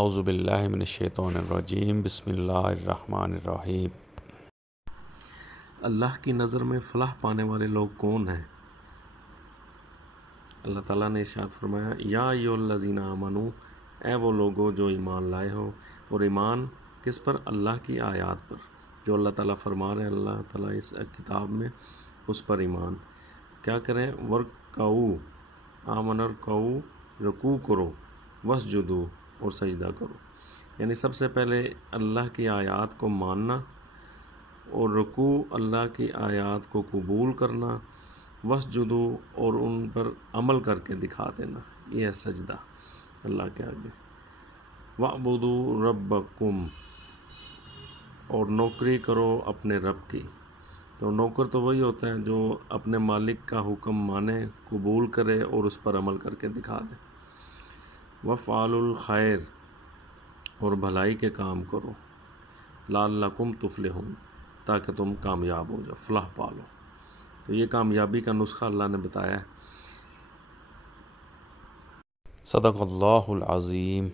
اعوذ باللہ من الشیطان الرجیم، بسم اللہ الرحمن الرحیم۔ اللہ کی نظر میں فلاح پانے والے لوگ کون ہیں؟ اللہ تعالیٰ نے ارشاد فرمایا، یا ایھا الذین آمنو، اے وہ لوگو جو ایمان لائے ہو۔ اور ایمان کس پر؟ اللہ کی آیات پر، جو اللہ تعالیٰ فرما رہے ہیں اللہ تعالیٰ اس کتاب میں، اس پر ایمان کیا کریں؟ ورکعوا، آمن ارکعوا، رکوع کرو، واسجدوا، اور سجدہ کرو۔ یعنی سب سے پہلے اللہ کی آیات کو ماننا، اور رکوع اللہ کی آیات کو قبول کرنا، واسجدوا، اور ان پر عمل کر کے دکھا دینا، یہ ہے سجدہ اللہ کے آگے۔ وَاعْبُدُوا رَبَّکُمْ، اور نوکری کرو اپنے رب کی۔ تو نوکر تو وہی ہوتا ہے جو اپنے مالک کا حکم مانے، قبول کرے اور اس پر عمل کر کے دکھا دے۔ وَافْعَلُوا الْخَيْرَ، اور بھلائی کے کام کرو، لَعَلَّکُمْ تُفْلِحُونَ، تاکہ تم کامیاب ہو جاؤ، فلاح پالو۔ تو یہ کامیابی کا نسخہ اللہ نے بتایا ہے۔ صدق اللہ العظیم۔